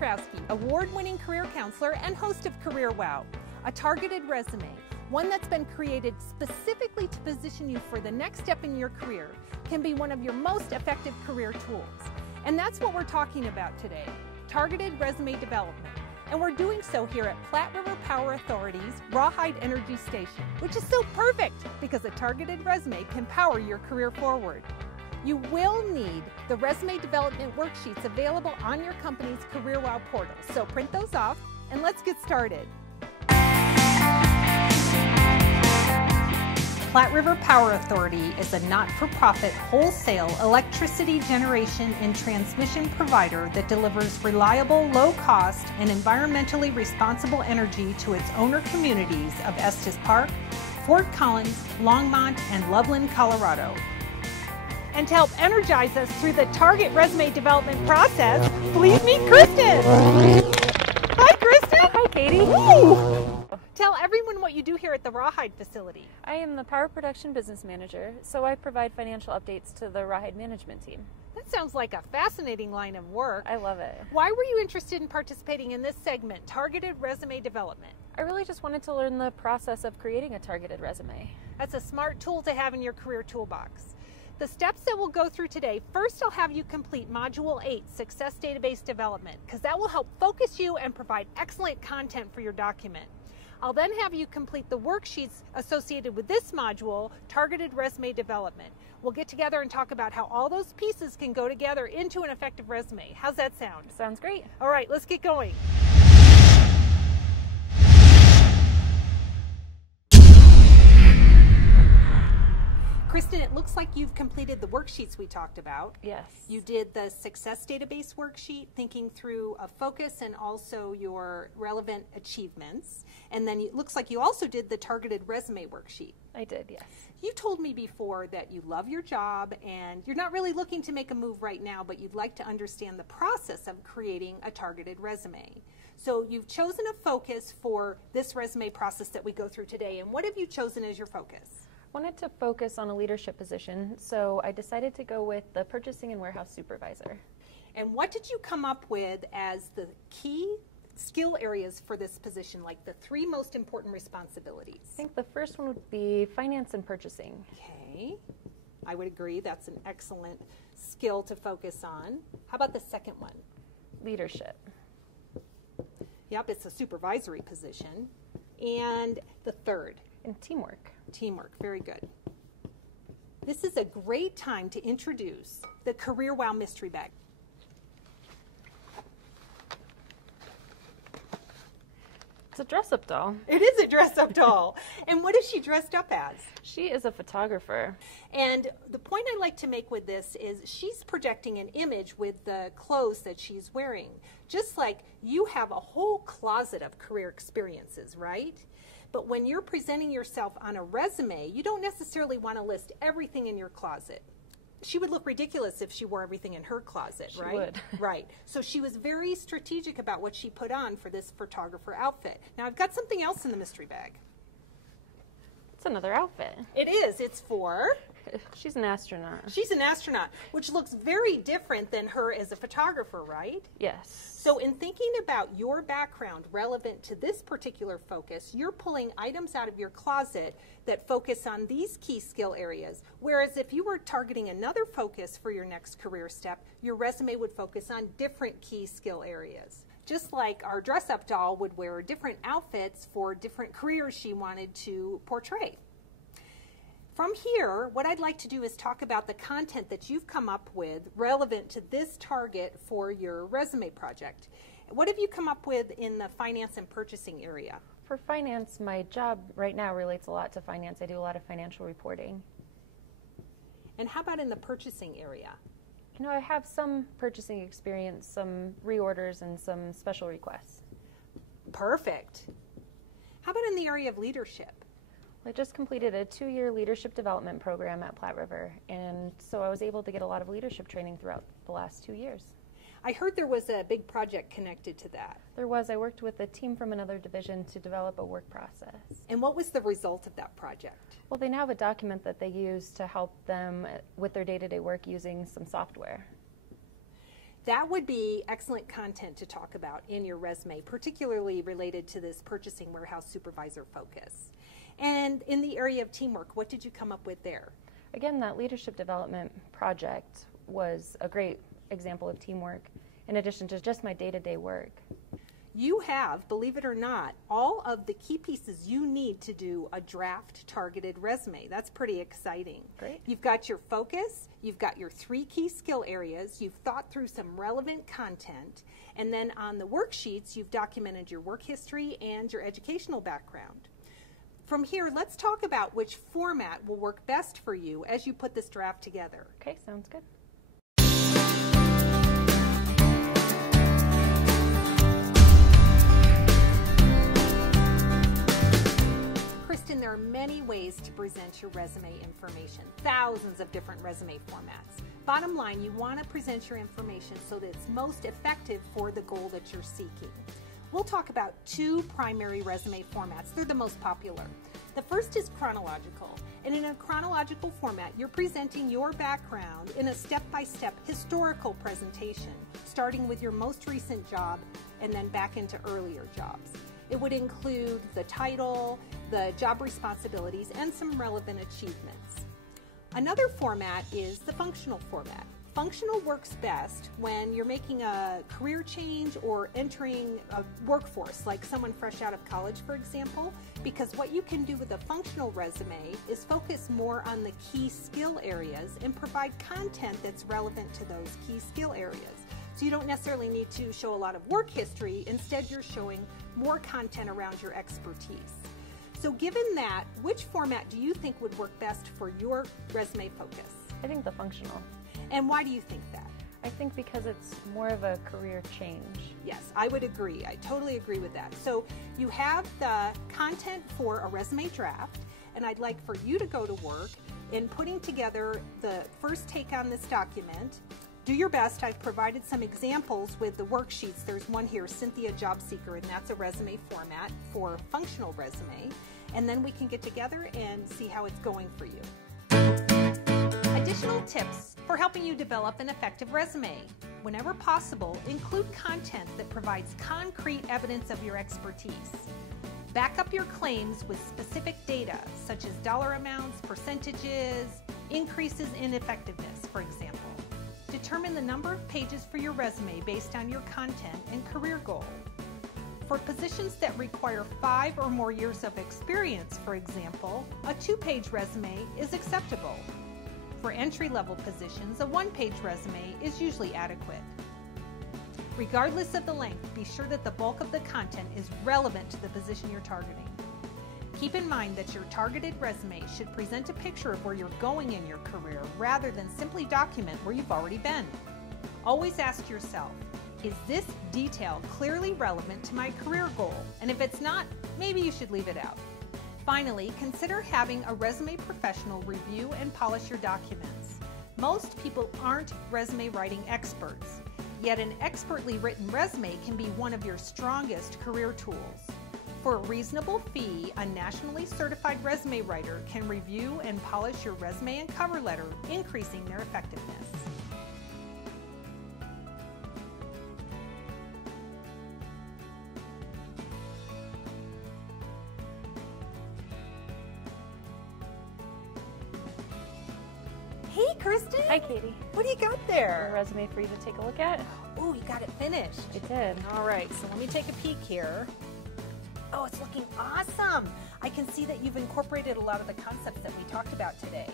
Petrowski, award-winning career counselor and host of Career Wow, a targeted resume, one that's been created specifically to position you for the next step in your career, can be one of your most effective career tools. And that's what we're talking about today, targeted resume development. And we're doing so here at Platte River Power Authority's Rawhide Energy Station, which is so perfect because a targeted resume can power your career forward. You will need the resume development worksheets available on your company's Career Wow portal. So print those off and let's get started. Platte River Power Authority is a not-for-profit wholesale electricity generation and transmission provider that delivers reliable, low-cost, and environmentally responsible energy to its owner communities of Estes Park, Fort Collins, Longmont, and Loveland, Colorado. And to help energize us through the target resume development process, please meet Kristen. Hi, Kristen. Hi, Katie. Ooh. Tell everyone what you do here at the Rawhide facility. I am the Power Production Business Manager, so I provide financial updates to the Rawhide management team. That sounds like a fascinating line of work. I love it. Why were you interested in participating in this segment, Targeted Resume Development? I really just wanted to learn the process of creating a targeted resume. That's a smart tool to have in your career toolbox. The steps that we'll go through today, first I'll have you complete Module 8, Success Database Development, because that will help focus you and provide excellent content for your document. I'll then have you complete the worksheets associated with this module, Targeted Resume Development. We'll get together and talk about how all those pieces can go together into an effective resume. How's that sound? Sounds great. All right, let's get going. Kristen, it looks like you've completed the worksheets we talked about. Yes. You did the Success Database worksheet, thinking through a focus and also your relevant achievements. And then it looks like you also did the Targeted Resume worksheet. I did, yes. You told me before that you love your job and you're not really looking to make a move right now, but you'd like to understand the process of creating a targeted resume. So you've chosen a focus for this resume process that we go through today. And what have you chosen as your focus? Wanted to focus on a leadership position, so I decided to go with the purchasing and warehouse supervisor. And what did you come up with as the key skill areas for this position, like the 3 most important responsibilities? I think the first one would be finance and purchasing. Okay, I would agree that's an excellent skill to focus on. How about the second one? Leadership. Yep, it's a supervisory position. And the third? And teamwork. Teamwork, very good. This is a great time to introduce the Career Wow Mystery Bag. It's a dress-up doll. It is a dress-up doll. And what is she dressed up as? She is a photographer. And the point I like to make with this is she's projecting an image with the clothes that she's wearing. Just like you have a whole closet of career experiences, right? But when you're presenting yourself on a resume, you don't necessarily want to list everything in your closet. She would look ridiculous if she wore everything in her closet, right? She would. Right. So she was very strategic about what she put on for this photographer outfit. Now I've got something else in the mystery bag. It's another outfit. It is. It's for... She's an astronaut. She's an astronaut, which looks very different than her as a photographer, right? Yes. So in thinking about your background relevant to this particular focus, you're pulling items out of your closet that focus on these key skill areas. Whereas if you were targeting another focus for your next career step, your resume would focus on different key skill areas. Just like our dress-up doll would wear different outfits for different careers she wanted to portray. From here, what I'd like to do is talk about the content that you've come up with relevant to this target for your resume project. What have you come up with in the finance and purchasing area? For finance, my job right now relates a lot to finance. I do a lot of financial reporting. And how about in the purchasing area? You know, I have some purchasing experience, some reorders, and some special requests. Perfect. How about in the area of leadership? I just completed a 2-year leadership development program at Platte River, and so I was able to get a lot of leadership training throughout the last 2 years. I heard there was a big project connected to that. There was. I worked with a team from another division to develop a work process. And what was the result of that project? Well, they now have a document that they use to help them with their day-to-day work using some software. That would be excellent content to talk about in your resume, particularly related to this purchasing warehouse supervisor focus. And in the area of teamwork, what did you come up with there? Again, that leadership development project was a great example of teamwork in addition to just my day-to-day work. You have, believe it or not, all of the key pieces you need to do a draft targeted resume. That's pretty exciting. Great. You've got your focus, you've got your 3 key skill areas, you've thought through some relevant content, and then on the worksheets, you've documented your work history and your educational background. From here, let's talk about which format will work best for you as you put this draft together. Okay, sounds good. Kristen, there are many ways to present your resume information, thousands of different resume formats. Bottom line, you want to present your information so that it's most effective for the goal that you're seeking. We'll talk about 2 primary resume formats. They're the most popular. The first is chronological, and in a chronological format, you're presenting your background in a step-by-step historical presentation, starting with your most recent job and then back into earlier jobs. It would include the title, the job responsibilities, and some relevant achievements. Another format is the functional format. Functional works best when you're making a career change or entering a workforce, like someone fresh out of college, for example, because what you can do with a functional resume is focus more on the key skill areas and provide content that's relevant to those key skill areas. So you don't necessarily need to show a lot of work history. Instead, you're showing more content around your expertise. So given that, which format do you think would work best for your resume focus? I think the functional. And why do you think that? I think because it's more of a career change. Yes, I would agree. I totally agree with that. So you have the content for a resume draft, and I'd like for you to go to work in putting together the first take on this document. Do your best. I've provided some examples with the worksheets. There's one here, Cynthia Job Seeker, and that's a resume format for functional resume. And then we can get together and see how it's going for you. Additional tips for helping you develop an effective resume. Whenever possible, include content that provides concrete evidence of your expertise. Back up your claims with specific data, such as dollar amounts, percentages, increases in effectiveness, for example. Determine the number of pages for your resume based on your content and career goal. For positions that require 5 or more years of experience, for example, a 2-page resume is acceptable. For entry-level positions, a 1-page resume is usually adequate. Regardless of the length, be sure that the bulk of the content is relevant to the position you're targeting. Keep in mind that your targeted resume should present a picture of where you're going in your career rather than simply document where you've already been. Always ask yourself, is this detail clearly relevant to my career goal? And if it's not, maybe you should leave it out. Finally, consider having a resume professional review and polish your documents. Most people aren't resume writing experts, yet an expertly written resume can be one of your strongest career tools. For a reasonable fee, a nationally certified resume writer can review and polish your resume and cover letter, increasing their effectiveness. Hey, Kristen. Hi, Katie. What do you got A there? resume for you to take a look at. Oh, you got it finished. I did. All right, so let me take a peek here. Oh, it's looking awesome. I can see that you've incorporated a lot of the concepts that we talked about today.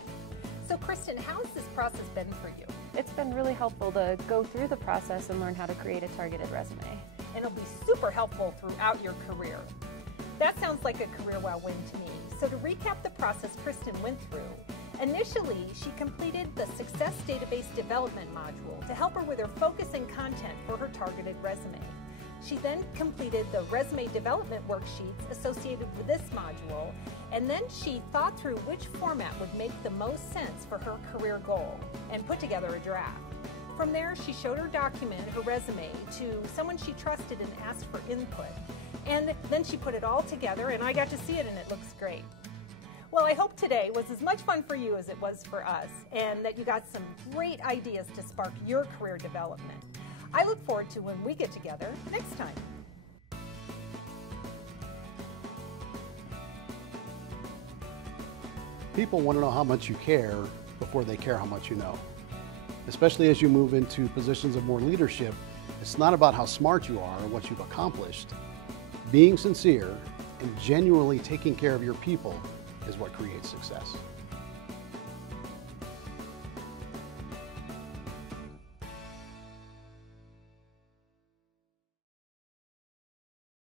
So, Kristen, how has this process been for you? It's been really helpful to go through the process and learn how to create a targeted resume. And it'll be super helpful throughout your career. That sounds like a career wow win to me. So to recap the process Kristen went through, initially she completed the Success Database Development module to help her with her focus and content for her targeted resume. She then completed the resume development worksheets associated with this module, and then she thought through which format would make the most sense for her career goal and put together a draft. From there, she showed her document, her resume, to someone she trusted and asked for input. And then she put it all together, and I got to see it, and it looks great. Well, I hope today was as much fun for you as it was for us, and that you got some great ideas to spark your career development. I look forward to when we get together next time. People want to know how much you care before they care how much you know. Especially as you move into positions of more leadership, it's not about how smart you are or what you've accomplished. Being sincere and genuinely taking care of your people is what creates success.